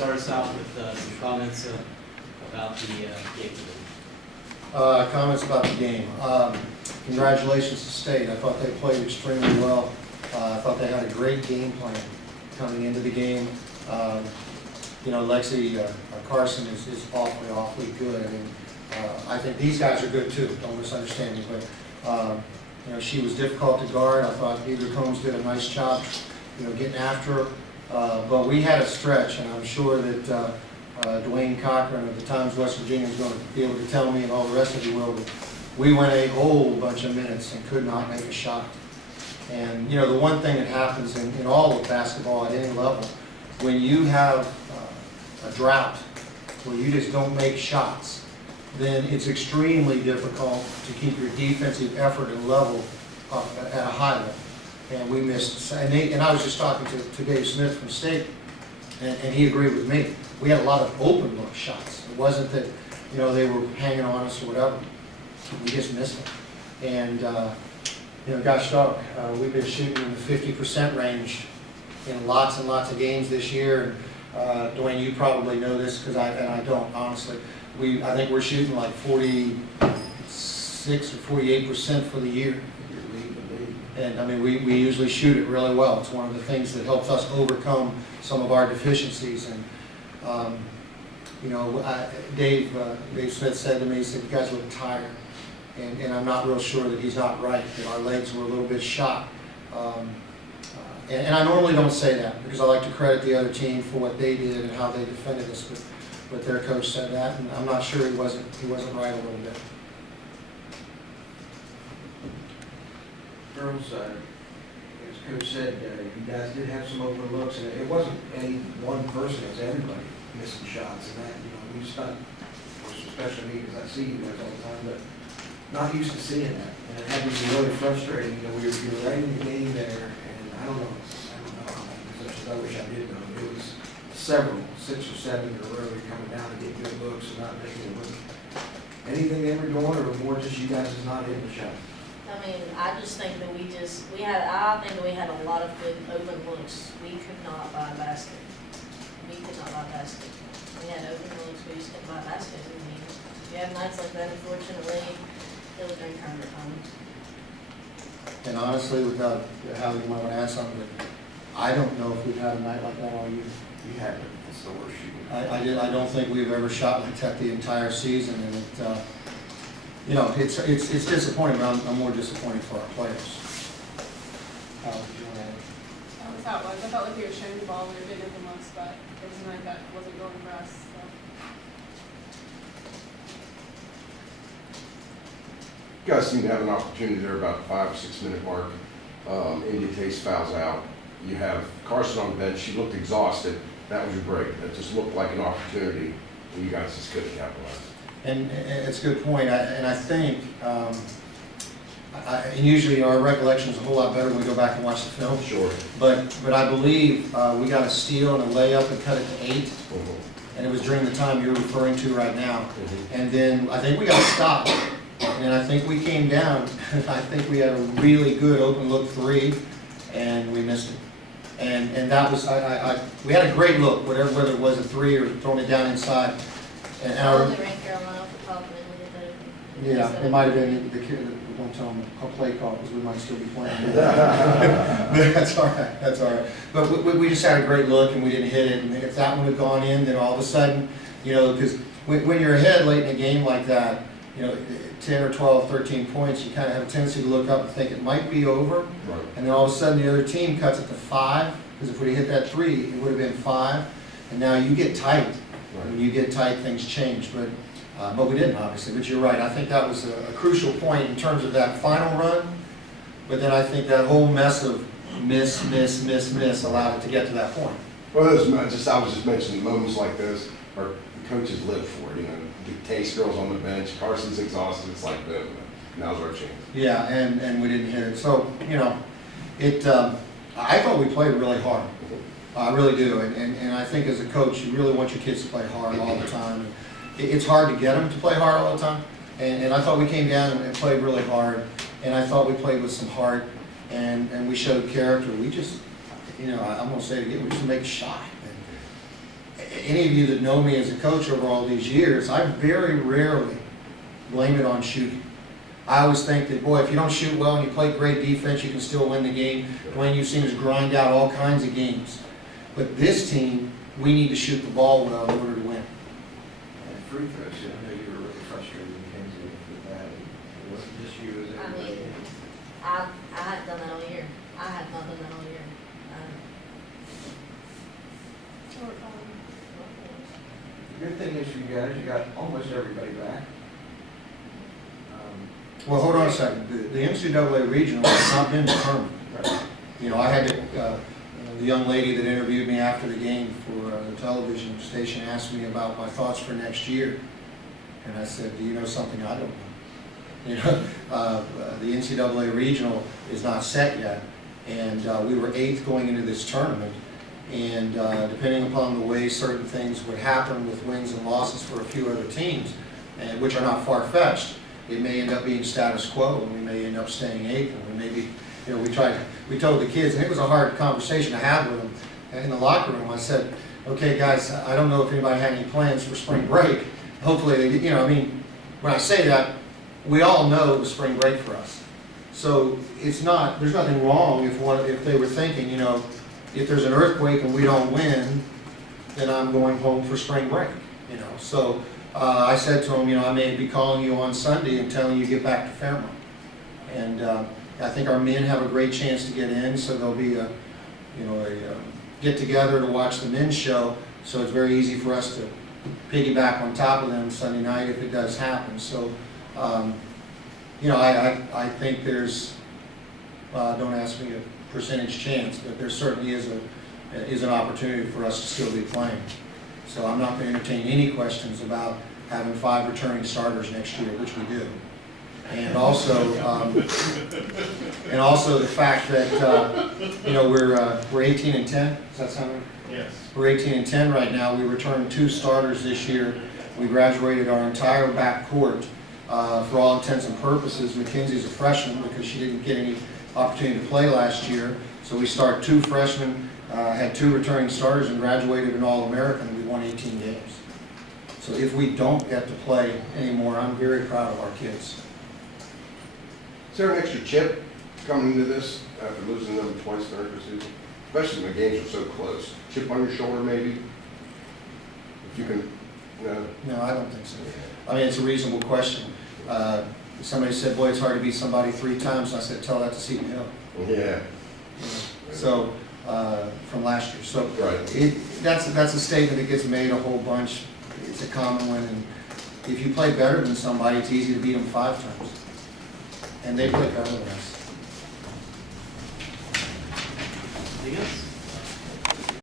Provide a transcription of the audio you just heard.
start us out with some comments about the game today. Comments about the game. Congratulations to State. I thought they played extremely well. I thought they had a great game plan coming into the game. You know, Lexi Carson is awfully good. I mean, I think these guys are good too. Don't misunderstand me, but you know, she was difficult to guard. I thought Deidre Combs did a nice job, you know, getting after her. But we had a stretch, and I'm sure that Dwayne Cochran of the Times West Virginia is going to be able to tell me and all the rest of you will. We went a whole bunch of minutes and could not make a shot. And you know, the one thing that happens in all of basketball at any level, when you have a drought where you just don't make shots, then it's extremely difficult to keep your defensive effort and level up at a high level. And we missed, and I was just talking to Dave Smith from State, and he agreed with me. We had a lot of open look shots. It wasn't that, you know, they were hanging on us or whatever. We just missed them. And you know, gosh dog, we've been shooting in the 50% range in lots and lots of games this year. And Dwayne, you probably know this because I don't, honestly. I think we're shooting like 46 or 48% for the year. And I mean, we usually shoot it really well. It's one of the things that helps us overcome some of our deficiencies. And you know, Dave Smith said to me, he said, "You guys look tired," and I'm not real sure that he's not right. That our legs were a little bit shot. And I normally don't say that because I like to credit the other team for what they did and how they defended us. But their coach said that, and I'm not sure he wasn't right a little bit. Girls, as Coach said, you guys did have some open looks, and it wasn't any one person, it was everybody missing shots, and that, you know, we stunned, especially me, because I see you guys all the time, but not used to seeing that, and it had to be really frustrating. You know, we were right in the game there, and I don't know how many possessions, I wish I did know. It was several, 6 or 7 in a row, coming down to get good looks and not making it look. Anything they were doing, or more just you guys is not hitting the shot? I mean, I just think that I think that we had a lot of good open looks. We could not buy a basket. We had open looks, we just couldn't buy a basket. I mean, if you have nights like that, unfortunately, it was during tournament time. And honestly, without Hallie, you might want to add something, but I don't know if we've had a night like that all year. You haven't. It's the worst shooting. I don't think we've ever shot like that the entire season, and it. You know, it's disappointing, but I'm more disappointed for our players. How did you want to add? That was how it was. I felt like we were sharing the ball, we were getting open looks, but there was a night that wasn't going for us. So. You guys seem to have an opportunity there about the 5 or 6 minute mark. India Taste fouls out. You have Carson on the bench. She looked exhausted. That was your break. That just looked like an opportunity, and you guys just couldn't capitalize. And it's a good point, and I think, and usually our recollection is a whole lot better when we go back and watch the film. Sure. But I believe we got a steal and a layup and cut it to 8, and it was during the time you're referring to right now. And then I think we got stopped, and I think we came down. I think we had a really good open look 3, and we missed it. And that was we had a great look, whether it was a 3 or throwing it down inside. And our, yeah, it might have been the one time a play call because we might still be playing. That's all right. That's all right. But we just had a great look and we didn't hit it. And if that one had gone in, then all of a sudden, you know, because when you're ahead late in a game like that, you know, 10 or 12, 13 points, you kind of have a tendency to look up and think it might be over. Right. And then all of a sudden the other team cuts it to 5 because if we hit that 3, it would have been 5. And now you get tight. Right. When you get tight, things change. But we didn't, obviously. But you're right. I think that was a crucial point in terms of that final run. But then I think that whole mess of miss allowed it to get to that point. Well, I was just mentioning moments like this, our coaches live for it. You know, the Taste girls on the bench, Carson's exhausted. It's like, now's our chance. Yeah, and we didn't hit it. So you know, I thought we played really hard. I really do, and I think as a coach, you really want your kids to play hard all the time. It's hard to get them to play hard all the time, and I thought we came down and played really hard, and I thought we played with some heart, and we showed character. We just, you know, I'm going to say it again, we just make a shot. any of you that know me as a coach over all these years, I very rarely blame it on shooting. I always think that, boy, if you don't shoot well and you play great defense, you can still win the game. Dwayne, you've seen us grind out all kinds of games. But this team, we need to shoot the ball well in order to win. And free throws, I know you were really frustrated with Makenzie with that. It wasn't just you, it was I everybody. mean, I hadn't done that all year. I have not done that all year. Short time. The good thing is for you guys, you got almost everybody back. Well, hold on a second. The NCAA regional has not been determined. Right. You know, I had the young lady that interviewed me after the game for the television station asked me about my thoughts for next year. And I said, do you know something I don't know? You know, the NCAA regional is not set yet. And we were 8th going into this tournament. And depending upon the way certain things would happen with wins and losses for a few other teams, and which are not far-fetched, it may end up being status quo, and we may end up staying 8th, and we may be, you know, we told the kids, and it was a hard conversation to have with them in the locker room. I said, okay, guys, I don't know if anybody had any plans for spring break. Hopefully, they, you know, I mean, when I say that, we all know it was spring break for us. So it's not, there's nothing wrong if they were thinking, you know, if there's an earthquake and we don't win, then I'm going home for spring break, you know. So I said to him, you know, I may be calling you on Sunday and telling you to get back to Fairmont. And I think our men have a great chance to get in, so there'll be a, you know, a get together to watch the men's show. So it's very easy for us to piggyback on top of them Sunday night if it does happen. So, you know, I think there's, don't ask me a percentage chance, but there certainly is an opportunity for us to still be playing. So I'm not going to entertain any questions about having 5 returning starters next year, which we do. And also the fact that you know, we're 18 and 10. Does that sound right? Yes. We're 18 and 10 right now. We returned 2 starters this year. We graduated our entire backcourt. For all intents and purposes, Makenzie's a freshman because she didn't get any opportunity to play last year. So we start 2 freshmen, had 2 returning starters, and graduated an All-American, and we won 18 games. So if we don't get to play anymore, I'm very proud of our kids. Is there an extra chip coming into this after losing them twice during the season? Especially when the games are so close. Chip on your shoulder, maybe? If you can, no. No, I don't think so. I mean, it's a reasonable question. Somebody said, boy, it's hard to beat somebody 3 times. I said, tell that to Seton Hill. Yeah. So, from last year. So Right. that's a statement that gets made a whole bunch. It's a common one. And if you play better than somebody, it's easy to beat them 5 times. And they play better than us. Anything else?